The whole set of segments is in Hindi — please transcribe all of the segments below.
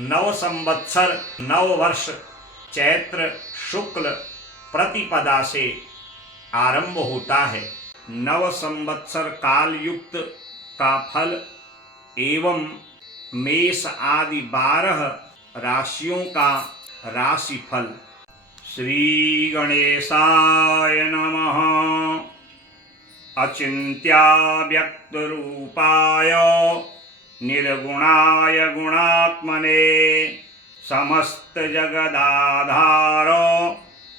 नव संवत्सर नव वर्ष चैत्र शुक्ल प्रतिपदा से आरंभ होता है। नव संवत्सर काल युक्त का फल एवं मेष आदि 12 राशियों का राशिफल। श्री गणेशाय नमः। अचिन्त्याव्यक्त रूपाय निर्गुणाय गुणात्मने समस्त जगदाधार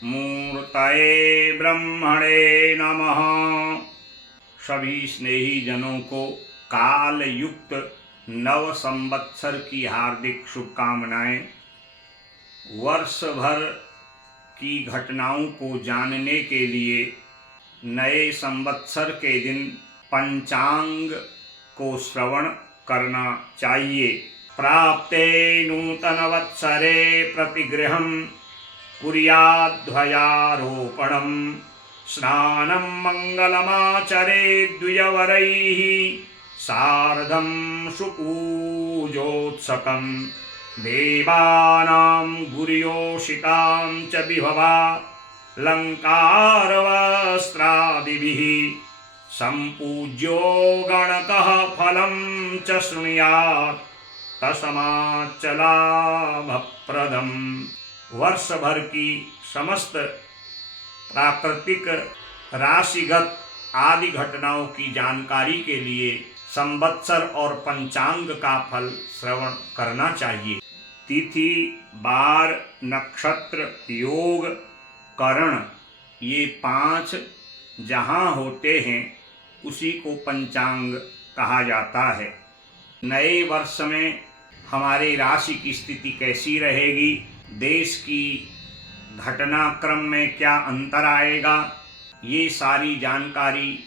मूर्तये ब्रह्मणे नमः। सभी स्नेही जनों को काल युक्त नव संवत्सर की हार्दिक शुभकामनाएं। वर्ष भर की घटनाओं को जानने के लिए नए संवत्सर के दिन पंचांग को श्रवण करना चाहिए। प्राप्ते नूतनवत्सरे प्रतिगृहं कुर्याद्ध्वजारोपणं स्नानं मङ्गलमाचरेत् द्विजवरैः सार्धं सुपूजोत्सकं देवानां गुर्योषितां च विभवा लङ्कारवस्त्रादिभिः सम्पूज्यो गणकः फलं च शृणुयात् तस्माच्च लाभप्रदम्। वर्ष भर की समस्त प्राकृतिक राशिगत आदि घटनाओं की जानकारी के लिए संवत्सर और पंचांग का फल श्रवण करना चाहिए। तिथि, बार, नक्षत्र, योग, करण ये 5 जहाँ होते हैं उसी को पंचांग कहा जाता है। नए वर्ष में हमारे राशि की स्थिति कैसी रहेगी, देश की घटनाक्रम में क्या अंतर आएगा, ये सारी जानकारी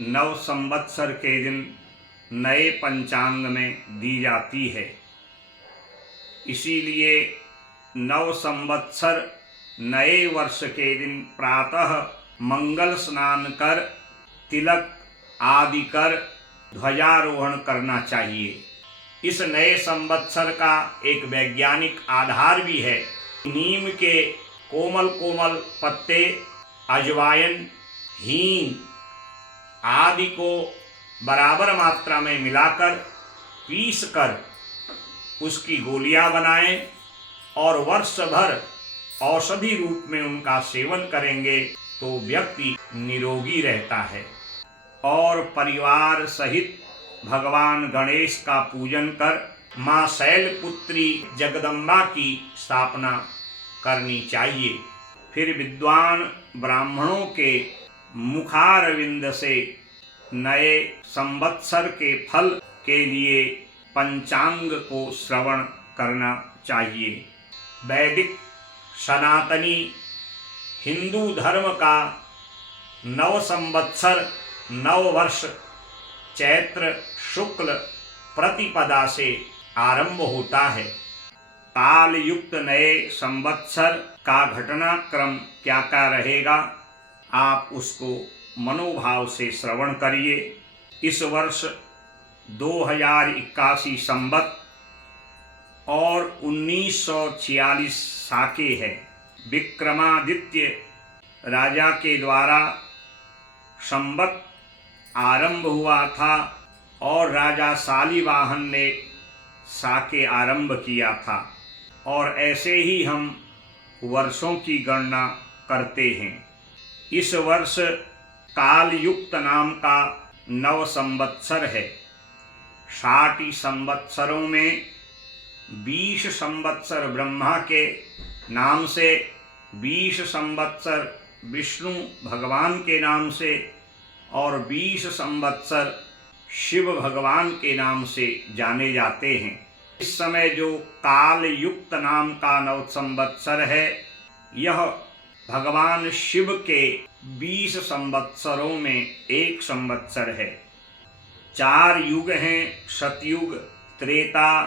नव संवत्सर के दिन नए पंचांग में दी जाती है। इसीलिए नव संवत्सर नए वर्ष के दिन प्रातः मंगल स्नान कर तिलक आदि कर ध्वजारोहण करना चाहिए। इस नए संवत्सर का एक वैज्ञानिक आधार भी है। नीम के कोमल कोमल पत्ते, अजवाइन, हींग आदि को बराबर मात्रा में मिलाकर पीस कर उसकी गोलियां बनाएं और वर्ष भर औषधि रूप में उनका सेवन करेंगे तो व्यक्ति निरोगी रहता है। और परिवार सहित भगवान गणेश का पूजन कर माँ शैलपुत्री जगदम्बा की स्थापना करनी चाहिए। फिर विद्वान ब्राह्मणों के मुखारविंद से नए संवत्सर के फल के लिए पंचांग को श्रवण करना चाहिए। वैदिक सनातनी हिंदू धर्म का नव संवत्सर नव वर्ष चैत्र शुक्ल प्रतिपदा से आरंभ होता है। काल युक्त नए संवत्सर का घटनाक्रम क्या क्या रहेगा, आप उसको मनोभाव से श्रवण करिए। इस वर्ष 2081 संवत और 1946 साके है। विक्रमादित्य राजा के द्वारा संवत आरंभ हुआ था और राजा शालिवाहन ने साके आरंभ किया था और ऐसे ही हम वर्षों की गणना करते हैं। इस वर्ष काल युक्त नाम का नव संवत्सर है। 60 संवत्सरों में 20 संवत्सर ब्रह्मा के नाम से, 20 संवत्सर विष्णु भगवान के नाम से और 20 संवत्सर शिव भगवान के नाम से जाने जाते हैं। इस समय जो काल युक्त नाम का नव संवत्सर है, यह भगवान शिव के 20 संवत्सरों में एक संवत्सर है। 4 युग हैं, सतयुग, त्रेता,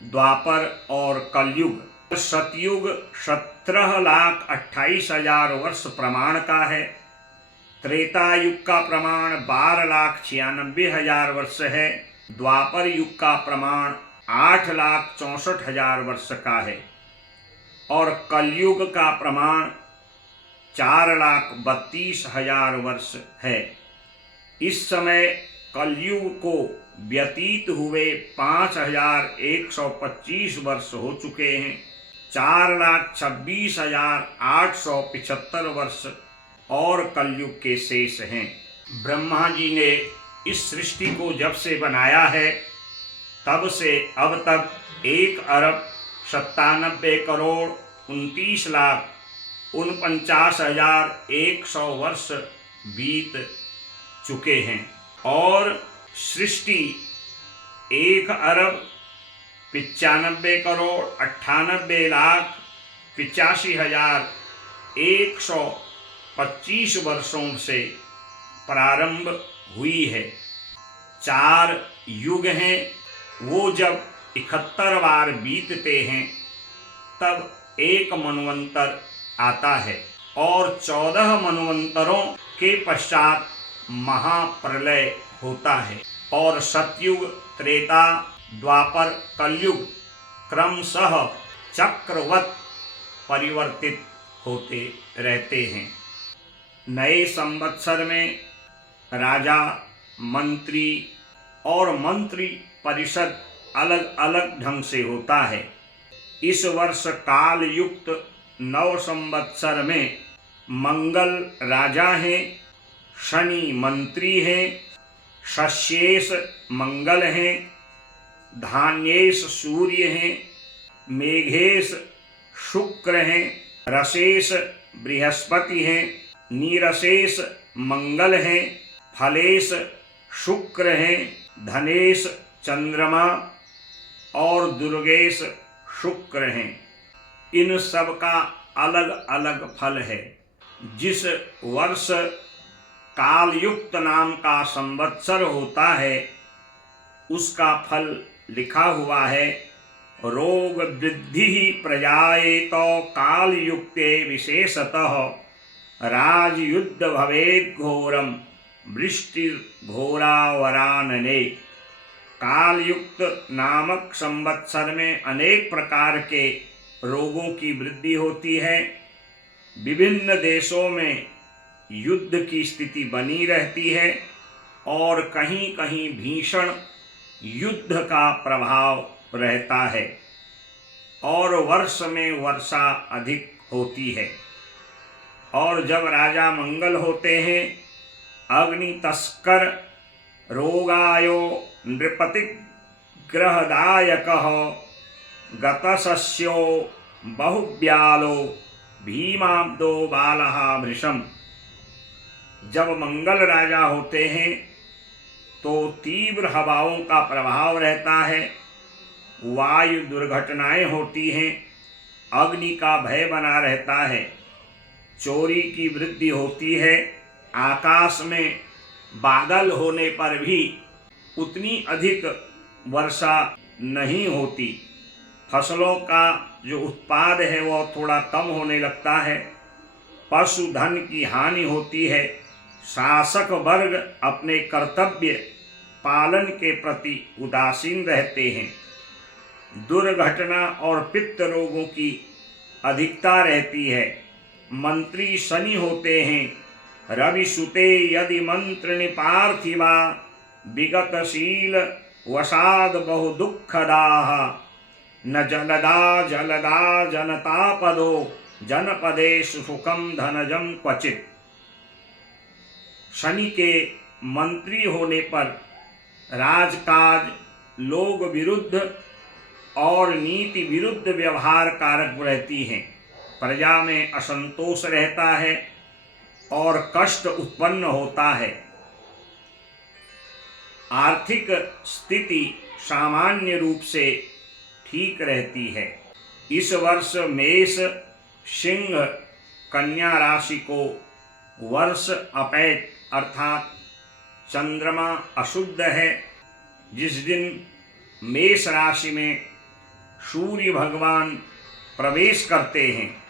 द्वापर और कलयुग। सतयुग 17,28,000 वर्ष प्रमाण का है। त्रेता युग का प्रमाण 12,96,000 वर्ष है। द्वापर युग का प्रमाण 8,64,000 वर्ष का है और कलयुग का प्रमाण 4,32,000 वर्ष है। इस समय कलयुग को व्यतीत हुए 5,125 वर्ष हो चुके हैं। 4,26,875 वर्ष और कलयुग के शेष हैं। ब्रह्मा जी ने इस सृष्टि को जब से बनाया है तब से अब तक 1,97,29,49,100 वर्ष बीत चुके हैं और सृष्टि 1,98,95,85,125 वर्षों से प्रारंभ हुई है। 4 युग हैं, वो जब 71 बार बीतते हैं तब एक मनवंतर आता है और 14 मनवंतरों के पश्चात महाप्रलय होता है और सतयुग, त्रेता, द्वापर, कलयुग क्रमशः चक्रवत परिवर्तित होते रहते हैं। नए संवत्सर में राजा, मंत्री और मंत्री परिषद अलग अलग ढंग से होता है। इस वर्ष काल युक्त नव संवत्सर में मंगल राजा हैं, शनि मंत्री हैं, शस्येश मंगल हैं, धान्येश सूर्य हैं, मेघेश शुक्र हैं, रसेश बृहस्पति हैं, नीरसेश मंगल हैं, फलेश शुक्र हैं, धनेश चंद्रमा और दुर्गेश शुक्र हैं। इन सब का अलग अलग फल है। जिस वर्ष कालयुक्त नाम का संवत्सर होता है उसका फल लिखा हुआ है, रोग वृद्धि प्रजायेत कालयुक्ते विशेषतः राजयुद्ध भवेत् घोरम वृष्टिर्घोरावरानने। कालयुक्त नामक संवत्सर में अनेक प्रकार के रोगों की वृद्धि होती है। विभिन्न देशों में युद्ध की स्थिति बनी रहती है और कहीं कहीं भीषण युद्ध का प्रभाव रहता है और वर्ष में वर्षा अधिक होती है। और जब राजा मंगल होते हैं, अग्नि तस्कर रोगायो नृपतिग्रहदायकः गतसस्यो बहुव्यालो भीमाब्दो बालः भृशम। जब मंगल राजा होते हैं तो तीव्र हवाओं का प्रभाव रहता है, वायु दुर्घटनाएं होती हैं, अग्नि का भय बना रहता है, चोरी की वृद्धि होती है, आकाश में बादल होने पर भी उतनी अधिक वर्षा नहीं होती, फसलों का जो उत्पाद है वह थोड़ा कम होने लगता है, पशुधन की हानि होती है, शासक वर्ग अपने कर्तव्य पालन के प्रति उदासीन रहते हैं, दुर्घटना और पित्त रोगों की अधिकता रहती है। मंत्री शनि होते हैं, रवि सुते यदि मंत्रिणी पार्थिवा विगतशील वसाद बहु दुखदाः न जलदा जलदा जनतापदो जनपदेषु सुखम धनजम क्वचित। शनि के मंत्री होने पर राजकाज लोग विरुद्ध और नीति विरुद्ध व्यवहार कारक रहती हैं, प्रजा में असंतोष रहता है और कष्ट उत्पन्न होता है। आर्थिक स्थिति सामान्य रूप से ठीक रहती है। इस वर्ष मेष, सिंह, कन्या राशि को वर्ष अपैत अर्थात चंद्रमा अशुद्ध है। जिस दिन मेष राशि में सूर्य भगवान प्रवेश करते हैं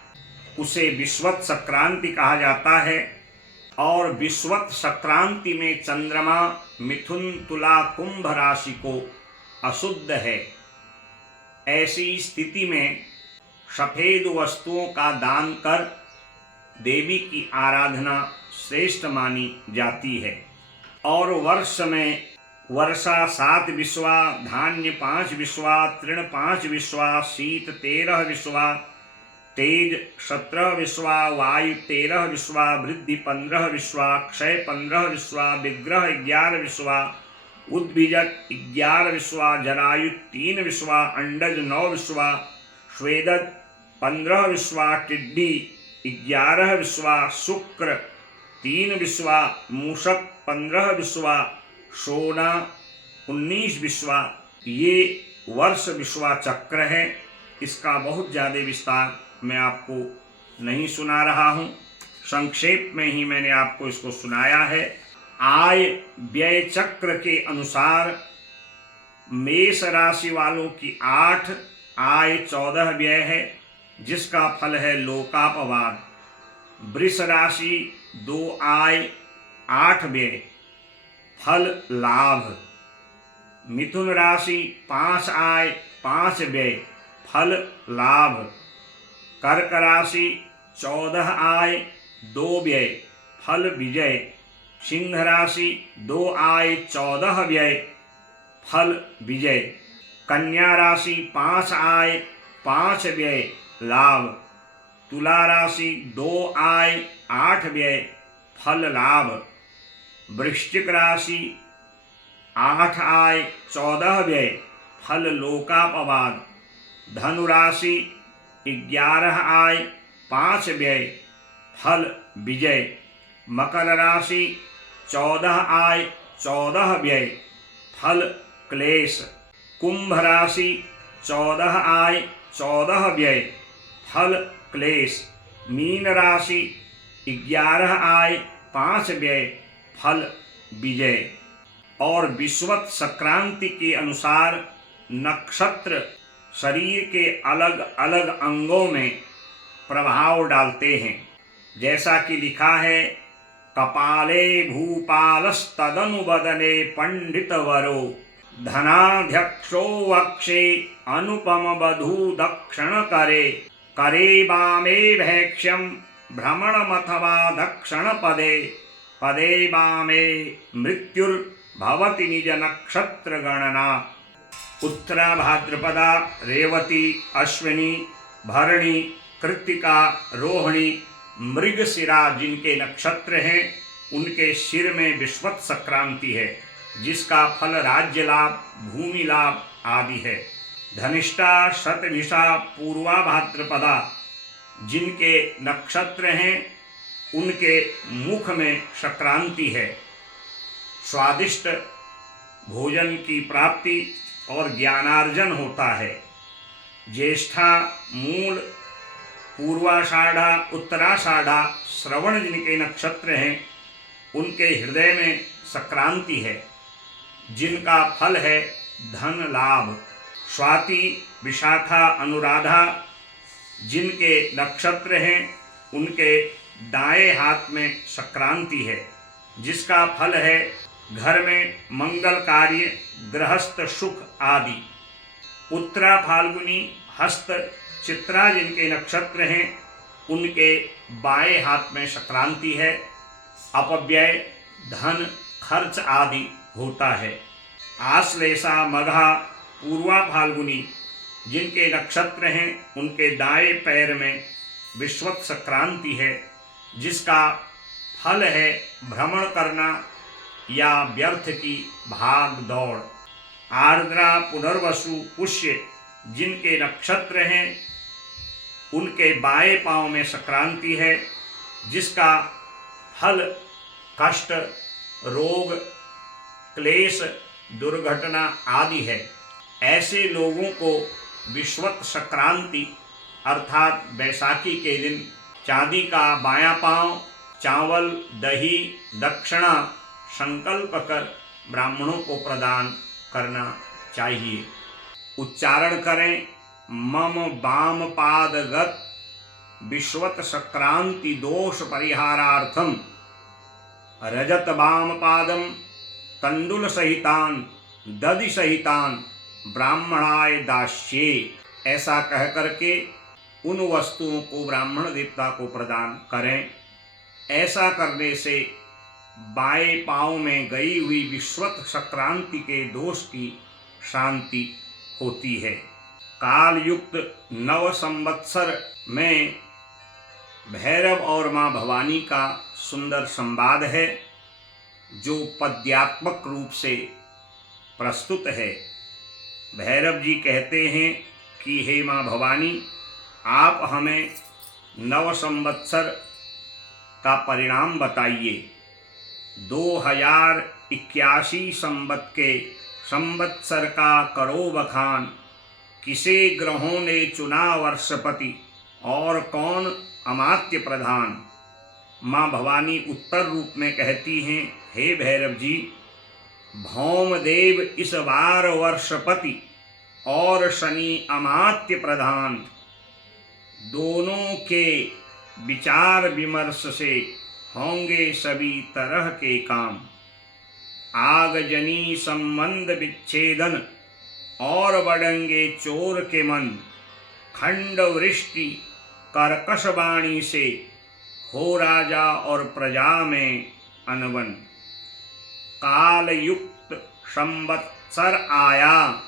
उसे विश्वत संक्रांति कहा जाता है और विश्वत संक्रांति में चंद्रमा मिथुन, तुला, कुंभ राशि को अशुद्ध है। ऐसी स्थिति में सफेद वस्तुओं का दान कर देवी की आराधना श्रेष्ठ मानी जाती है। और वर्ष में वर्षा 7 विश्वा, धान्य 5 विश्वा, तृण 5 विश्वा, शीत 13 विश्वा, तेज 17 विश्वा, वायु 13 विश्वा, वृद्धि 15 विश्वा, क्षय 15 विश्वा, विग्रह 11 विश्वा, उद्भिजक 11 विश्वा, जरायु 3 विश्वा, अंडज 9 विश्वा, स्वेदज 15 विश्वा, टिड्डी 11 विश्वा, शुक्र 3 विश्वा, मूषक 15 विश्वा, सोना 19 विश्वा। ये वर्ष विश्वा चक्र है। इसका बहुत ज़्यादा विस्तार मैं आपको नहीं सुना रहा हूँ, संक्षेप में ही मैंने आपको इसको सुनाया है। आय व्यय चक्र के अनुसार मेष राशि वालों की 8 आय 14 व्यय है, जिसका फल है लोकापवाद। वृष राशि 2 आय 8 व्यय, फल लाभ। मिथुन राशि 5 आय 5 व्यय, फल लाभ। कर्क राशि 14 आय 2 व्यय, फल विजय। सिंह राशि 2 आय 14 व्यय, फल विजय। कन्या राशि 5 आय 5 व्यय, लाभ। तुला राशि 2 आय 8 व्यय, फल लाभ। वृश्चिक राशि 8 आय 14 व्यय, फल लोकापवाद। धनु राशि 11 आय 5 व्यय, फल विजय। मकर राशि 14 आय 14 व्यय, फल क्लेश। कुंभ राशि 14 आय 14 व्यय, फल क्लेश। मीन राशि 11 आय 5 व्यय, फल विजय। और विषुवत संक्रांति के अनुसार नक्षत्र शरीर के अलग अलग अंगों में प्रभाव डालते हैं। जैसा कि लिखा है, कपाले भूपालस्तदनु वदने पंडितवरो, धनाध्यक्षो वक्षे अनुपम वधू दक्षिण करे, करे वामे भैक्ष्यम भ्रमणमथवा दक्षिण पदे, पदे वामे मृत्युर्भवति निज नक्षत्र गणना। उत्तरा भाद्रपदा, रेवती, अश्विनी, भरणी, कृत्तिका, रोहिणी, मृगशिरा जिनके नक्षत्र हैं, उनके सिर में विषुवत संक्रांति है, जिसका फल राज्य लाभ, भूमि लाभ आदि है। धनिष्ठा, शतभिषा, पूर्वा भाद्रपदा जिनके नक्षत्र हैं, उनके मुख में संक्रांति है। स्वादिष्ट भोजन की प्राप्ति और ज्ञानार्जन होता है। ज्येष्ठा, मूल, पूर्वाषाढ़ा, उत्तराषाढ़ा, श्रवण जिनके नक्षत्र हैं, उनके हृदय में संक्रांति है, जिनका फल है धन लाभ। स्वाति, विशाखा, अनुराधा जिनके नक्षत्र हैं, उनके दाएं हाथ में संक्रांति है, जिसका फल है घर में मंगल कार्य, गृहस्थ सुख आदि। उत्तरा, फाल्गुनी, हस्त, चित्रा जिनके नक्षत्र हैं, उनके बाएं हाथ में संक्रांति है। अपव्यय, धन खर्च आदि होता है। आश्लेषा, मघा, पूर्वा फाल्गुनी जिनके नक्षत्र हैं, उनके दाएं पैर में विषुवत संक्रांति है, जिसका फल है भ्रमण करना या व्यर्थ की भाग दौड़। आर्द्रा, पुनर्वसु, पुष्य जिनके नक्षत्र हैं, उनके बाएं पांव में संक्रांति है, जिसका फल कष्ट, रोग, क्लेश, दुर्घटना आदि है। ऐसे लोगों को विषुवत संक्रांति अर्थात बैसाखी के दिन चांदी का बायां पांव, चावल, दही, दक्षिणा संकल्प कर ब्राह्मणों को प्रदान करना चाहिए। उच्चारण करें, मम वाम पादगत विषुवत संक्रांति दोष परिहारार्थम रजत वाम पादम तंडुल सहितान दधि सहितान ब्राह्मणाय दास्ये, ऐसा कह करके उन वस्तुओं को ब्राह्मण देवता को प्रदान करें। ऐसा करने से बाएं पांव में गई हुई विश्वत संक्रांति के दोष की शांति होती है। काल युक्त नव संवत्सर में भैरव और मां भवानी का सुंदर संवाद है, जो पद्यात्मक रूप से प्रस्तुत है। भैरव जी कहते हैं कि हे मां भवानी, आप हमें नव संवत्सर का परिणाम बताइए। 2081 संवत के संवत्सर का करो बखान, किसे ग्रहों ने चुना वर्षपति और कौन अमात्य प्रधान। माँ भवानी उत्तर रूप में कहती हैं, हे भैरव जी, भौमदेव इस बार वर्षपति और शनि अमात्य प्रधान, दोनों के विचार विमर्श से होंगे सभी तरह के काम। आगजनी संबंध विच्छेदन और बढ़ेंगे चोर के मन, खंड वृष्टि कर्कश वाणी से हो राजा और प्रजा में अनवन। काल युक्त संवत्सर आया,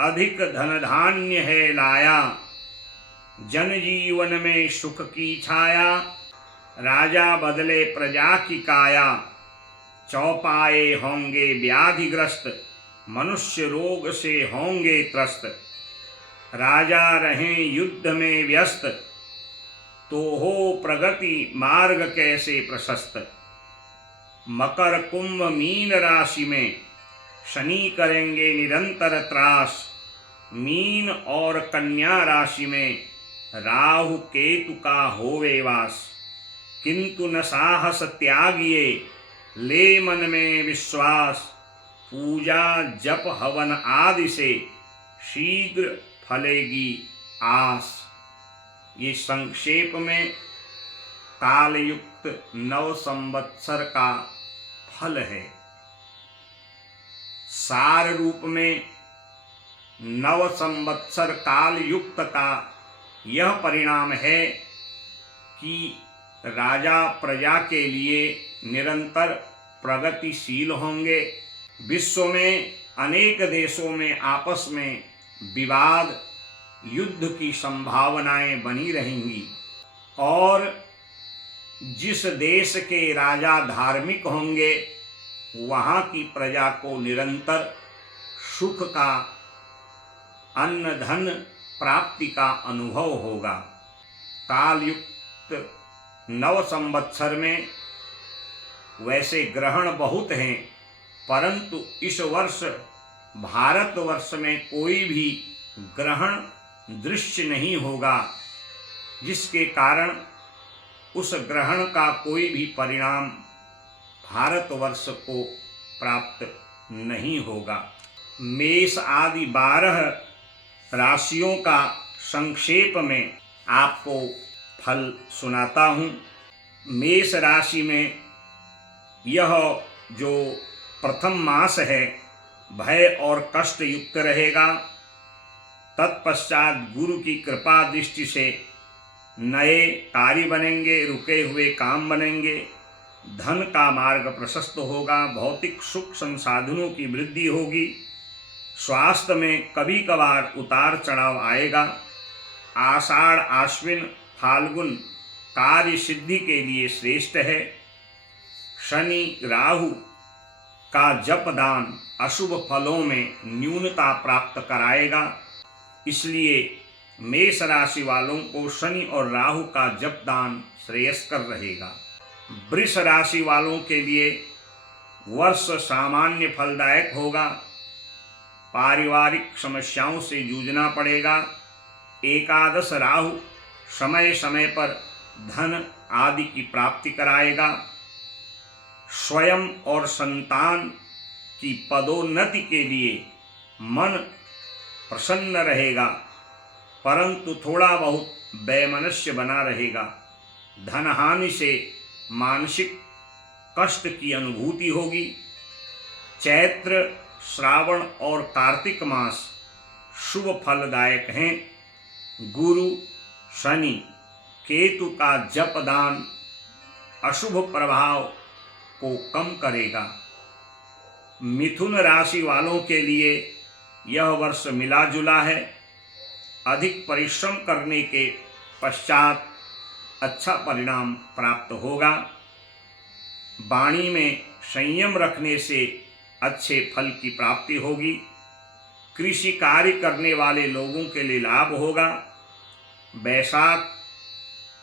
अधिक धन धान्य है लाया, जनजीवन में सुख की छाया, राजा बदले प्रजा की काया। चौपाए होंगे व्याधिग्रस्त, मनुष्य रोग से होंगे त्रस्त, राजा रहें युद्ध में व्यस्त, तो हो प्रगति मार्ग कैसे प्रशस्त। मकर कुंभ मीन राशि में शनि करेंगे निरंतर त्रास, मीन और कन्या राशि में राहु केतु का होवे वास। किंतु न साहस त्यागिए, ले मन में विश्वास, पूजा जप हवन आदि से शीघ्र फलेगी आस। ये संक्षेप में कालयुक्त नव संवत्सर का फल है। सार रूप में नव संवत्सर काल युक्त का यह परिणाम है कि राजा प्रजा के लिए निरंतर प्रगतिशील होंगे। विश्व में अनेक देशों में आपस में विवाद युद्ध की संभावनाएं बनी रहेंगी, और जिस देश के राजा धार्मिक होंगे वहाँ की प्रजा को निरंतर सुख का, अन्न धन प्राप्ति का अनुभव होगा। कालयुक्त नव संवत्सर में वैसे ग्रहण बहुत हैं, परंतु इस वर्ष भारतवर्ष में कोई भी ग्रहण दृश्य नहीं होगा, जिसके कारण उस ग्रहण का कोई भी परिणाम भारतवर्ष को प्राप्त नहीं होगा। मेष आदि 12 राशियों का संक्षेप में आपको फल सुनाता हूँ। मेष राशि में यह जो प्रथम मास है भय और कष्ट युक्त रहेगा। तत्पश्चात गुरु की कृपा दृष्टि से नए कार्य बनेंगे, रुके हुए काम बनेंगे, धन का मार्ग प्रशस्त होगा, भौतिक सुख संसाधनों की वृद्धि होगी, स्वास्थ्य में कभी कभार उतार चढ़ाव आएगा। आषाढ़ आश्विन फाल्गुन कार्य सिद्धि के लिए श्रेष्ठ है। शनि राहु का जप दान अशुभ फलों में न्यूनता प्राप्त कराएगा, इसलिए मेष राशि वालों को शनि और राहु का जप दान श्रेयस्कर रहेगा। वृष राशि वालों के लिए वर्ष सामान्य फलदायक होगा। पारिवारिक समस्याओं से जूझना पड़ेगा। एकादश राहु समय समय पर धन आदि की प्राप्ति कराएगा। स्वयं और संतान की पदोन्नति के लिए मन प्रसन्न रहेगा, परंतु थोड़ा बहुत वैमनस्य बना रहेगा। धनहानि से मानसिक कष्ट की अनुभूति होगी। चैत्र श्रावण और कार्तिक मास शुभ फलदायक हैं। गुरु शनि केतु का जप दान अशुभ प्रभाव को कम करेगा। मिथुन राशि वालों के लिए यह वर्ष मिला जुला है। अधिक परिश्रम करने के पश्चात अच्छा परिणाम प्राप्त होगा। वाणी में संयम रखने से अच्छे फल की प्राप्ति होगी। कृषि कार्य करने वाले लोगों के लिए लाभ होगा। वैशाख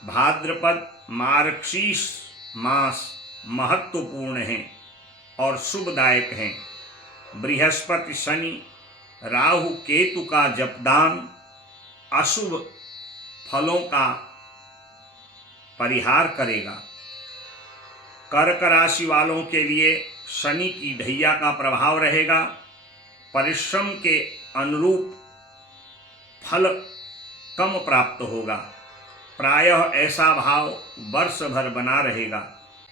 भाद्रपद मार्गशीर्ष मास महत्वपूर्ण हैं और शुभदायक हैं। बृहस्पति शनि राहु केतु का जपदान अशुभ फलों का परिहार करेगा। कर्क राशि वालों के लिए शनि की ढैया का प्रभाव रहेगा। परिश्रम के अनुरूप फल कम प्राप्त होगा। प्रायः ऐसा भाव वर्ष भर बना रहेगा।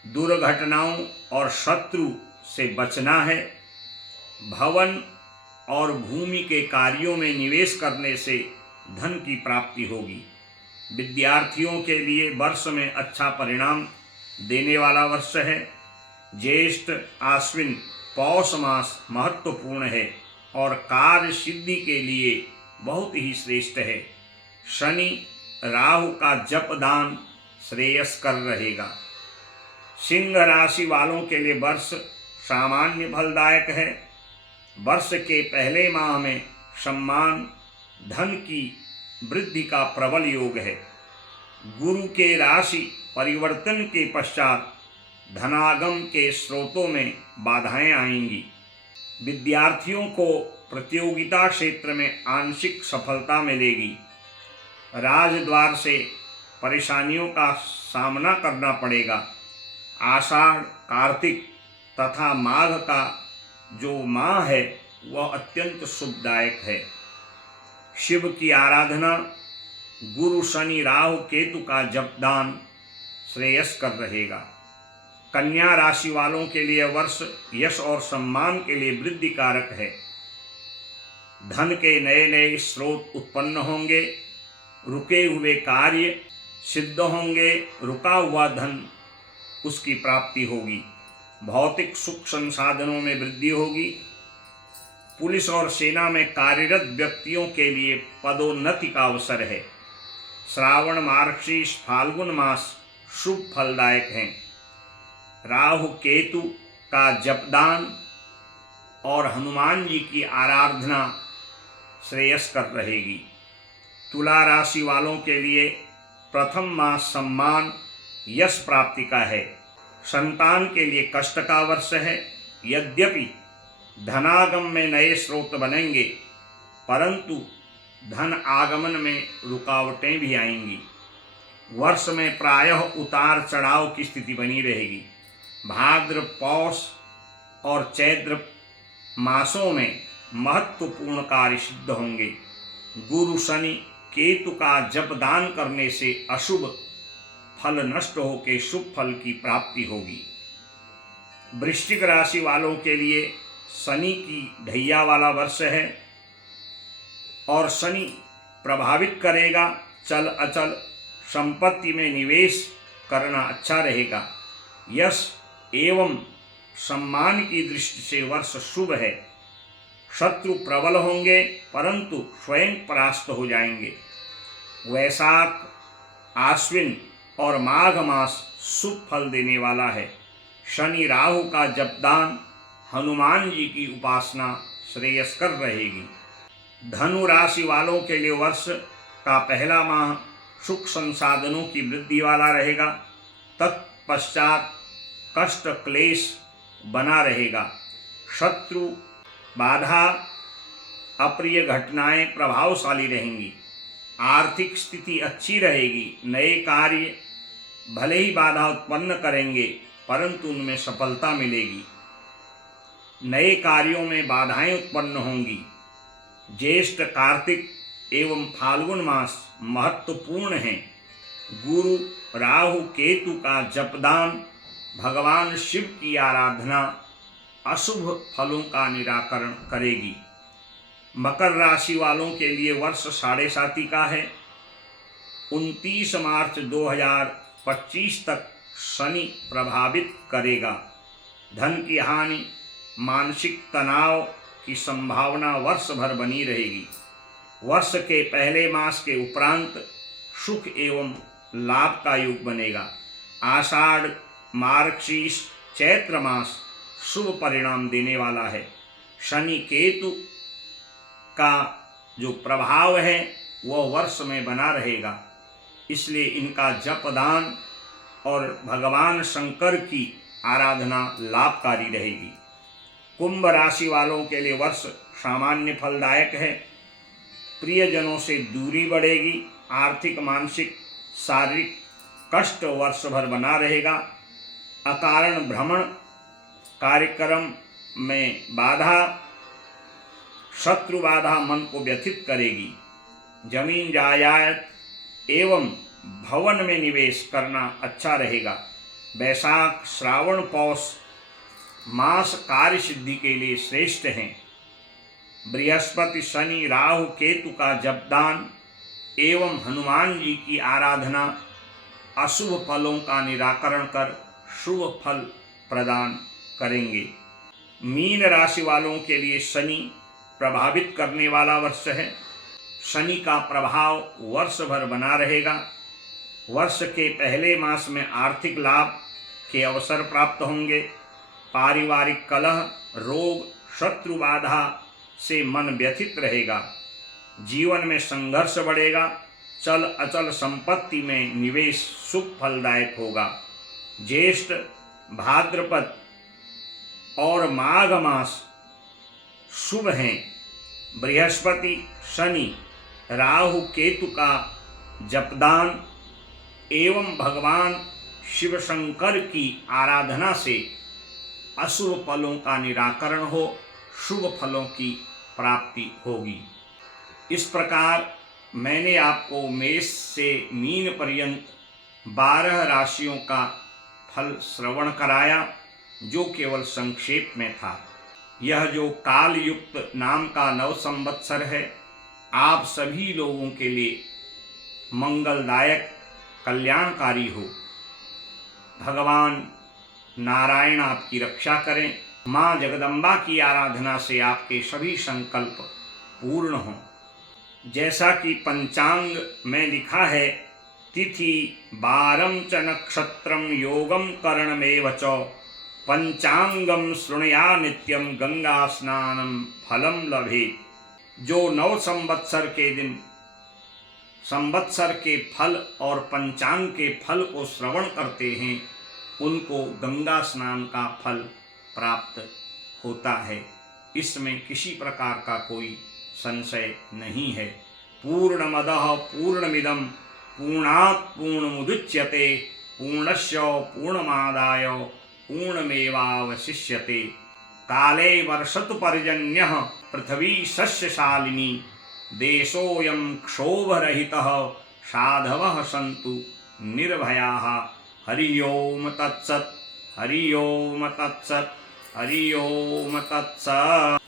दुर्घटनाओं और शत्रु से बचना है। भवन और भूमि के कार्यों में निवेश करने से धन की प्राप्ति होगी। विद्यार्थियों के लिए वर्ष में अच्छा परिणाम देने वाला वर्ष है। ज्येष्ठ आश्विन पौष मास महत्वपूर्ण है और कार्य सिद्धि के लिए बहुत ही श्रेष्ठ है। शनि राहु का जप दान श्रेयस्कर रहेगा। सिंह राशि वालों के लिए वर्ष सामान्य फलदायक है। वर्ष के पहले माह में सम्मान धन की वृद्धि का प्रबल योग है। गुरु के राशि परिवर्तन के पश्चात धनागम के स्रोतों में बाधाएं आएंगी। विद्यार्थियों को प्रतियोगिता क्षेत्र में आंशिक सफलता मिलेगी। राजद्वार से परेशानियों का सामना करना पड़ेगा। आषाढ़ कार्तिक तथा माघ का जो माह है वह अत्यंत शुभदायक है। शिव की आराधना गुरु शनि राहु केतु का जपदान श्रेयस्कर रहेगा। कन्या राशि वालों के लिए वर्ष यश और सम्मान के लिए वृद्धि कारक है। धन के नए नए स्रोत उत्पन्न होंगे। रुके हुए कार्य सिद्ध होंगे। रुका हुआ धन उसकी प्राप्ति होगी। भौतिक सुख संसाधनों में वृद्धि होगी। पुलिस और सेना में कार्यरत व्यक्तियों के लिए पदोन्नति का अवसर है। श्रावण मार्गशीर्ष फाल्गुन मास शुभ फलदायक हैं। राहु केतु का जपदान और हनुमान जी की आराधना श्रेयस्कर रहेगी। तुला राशि वालों के लिए प्रथम मास सम्मान यश प्राप्ति का है। संतान के लिए कष्ट का वर्ष है। यद्यपि धनागम में नए स्रोत बनेंगे परंतु धन आगमन में रुकावटें भी आएंगी। वर्ष में प्रायः उतार चढ़ाव की स्थिति बनी रहेगी। भाद्र पौष और चैत्र मासों में महत्वपूर्ण कार्य सिद्ध होंगे। गुरु शनि केतु का जपदान करने से अशुभ फल नष्ट होकर शुभ फल की प्राप्ति होगी। वृश्चिक राशि वालों के लिए शनि की ढैया वाला वर्ष है और शनि प्रभावित करेगा। चल अचल संपत्ति में निवेश करना अच्छा रहेगा। यश एवं सम्मान की दृष्टि से वर्ष शुभ है। शत्रु प्रबल होंगे परंतु स्वयं परास्त हो जाएंगे। वैशाख आश्विन और माघ मास शुभ फल देने वाला है। शनि राहु का जपदान हनुमान जी की उपासना श्रेयस्कर रहेगी। धनु राशि वालों के लिए वर्ष का पहला माह सुख संसाधनों की वृद्धि वाला रहेगा। तत्पश्चात कष्ट क्लेश बना रहेगा। शत्रु बाधा अप्रिय घटनाएं प्रभावशाली रहेंगी। आर्थिक स्थिति अच्छी रहेगी। नए कार्य भले ही बाधा उत्पन्न करेंगे परंतु उनमें सफलता मिलेगी। नए कार्यों में बाधाएं उत्पन्न होंगी। ज्येष्ठ कार्तिक एवं फाल्गुन मास महत्वपूर्ण हैं। गुरु राहु केतु का जपदान भगवान शिव की आराधना अशुभ फलों का निराकरण करेगी। मकर राशि वालों के लिए वर्ष साढ़े साती का है। 29 मार्च 2025 तक शनि प्रभावित करेगा। धन की हानि, मानसिक तनाव की संभावना वर्ष भर बनी रहेगी। वर्ष के पहले मास के उपरांत सुख एवं लाभ का योग बनेगा। आषाढ़, मार्गशीर्ष, चैत्र मास शुभ परिणाम देने वाला है। शनि केतु का जो प्रभाव है वह वर्ष में बना रहेगा, इसलिए इनका जप दान और भगवान शंकर की आराधना लाभकारी रहेगी। कुंभ राशि वालों के लिए वर्ष सामान्य फलदायक है। प्रियजनों से दूरी बढ़ेगी। आर्थिक, मानसिक, शारीरिक कष्ट वर्ष भर बना रहेगा। अकारण भ्रमण, कार्यक्रम में बाधा, शत्रु बाधा मन को व्यथित करेगी। जमीन जायदाद एवं भवन में निवेश करना अच्छा रहेगा। वैशाख, श्रावण, पौष मास कार्य सिद्धि के लिए श्रेष्ठ हैं। बृहस्पति, शनि, राहु, केतु का जपदान एवं हनुमान जी की आराधना अशुभ फलों का निराकरण कर शुभ फल प्रदान करेंगे। मीन राशि वालों के लिए शनि प्रभावित करने वाला वर्ष है। शनि का प्रभाव वर्ष भर बना रहेगा। वर्ष के पहले मास में आर्थिक लाभ के अवसर प्राप्त होंगे। पारिवारिक कलह, रोग, शत्रु बाधा से मन व्यथित रहेगा। जीवन में संघर्ष बढ़ेगा। चल अचल संपत्ति में निवेश सुख फलदायक होगा। ज्येष्ठ, भाद्रपद और माघ मास शुभ हैं। बृहस्पति, शनि, राहु, केतु का जपदान एवं भगवान शिव शंकर की आराधना से अशुभ फलों का निराकरण हो, शुभ फलों की प्राप्ति होगी। इस प्रकार मैंने आपको मेष से मीन पर्यंत 12 राशियों का फल श्रवण कराया, जो केवल संक्षेप में था। यह जो काल युक्त नाम का नव संवत्सर है, आप सभी लोगों के लिए मंगलदायक, कल्याणकारी हो। भगवान नारायण आपकी रक्षा करें। माँ जगदम्बा की आराधना से आपके सभी संकल्प पूर्ण हों। जैसा कि पंचांग में लिखा है, तिथि बारम च नक्षत्रम योगम करणमेव च पंचांगम शृणुया नित्यम गंगा स्नानम फलम लभे। जो नव संवत्सर के दिन संवत्सर के फल और पंचांग के फल को श्रवण करते हैं, उनको गंगा स्नान का फल प्राप्त होता है। इसमें किसी प्रकार का कोई संशय नहीं है। पूर्णमदः पूर्णमिदं पूर्णात् पूर्णमुदच्यते पूर्णस्य पूर्णमादाय पूर्णमेवावशिष्यते। काले वर्षतु पर्जन्यः पृथ्वी सस्यशालिनी देशोऽयं क्षोभरहितः साधवः सन्तु निर्भयाः। हरि ओम तत्सत्। हरि ओम तत्सत्। हरि ओम तत्सत्।